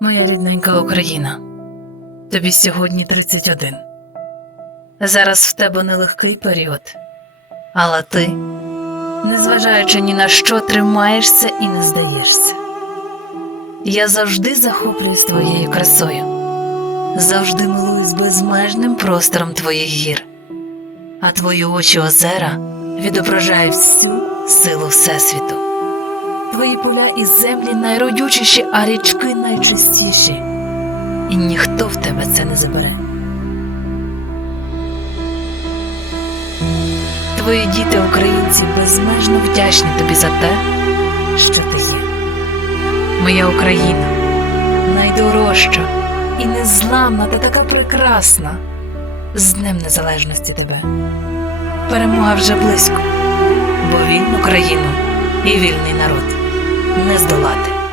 Моя рідненька Україна, тобі сьогодні 31. Зараз в тебе нелегкий період, але ти, незважаючи ні на що, тримаєшся і не здаєшся. Я завжди захоплююсь твоєю красою, завжди милуюсь безмежним простором твоїх гір, а твої очі озера відображають всю силу Всесвіту. Твої поля і землі найродючіші, а річки найчистіші, і ніхто в тебе це не забере. Твої діти, українці, безмежно вдячні тобі за те, що ти є. Моя Україна найдорожча і незламна та така прекрасна. З Днем Незалежності тебе. Перемога вже близько, бо вільну країну і вільний народ не здолати.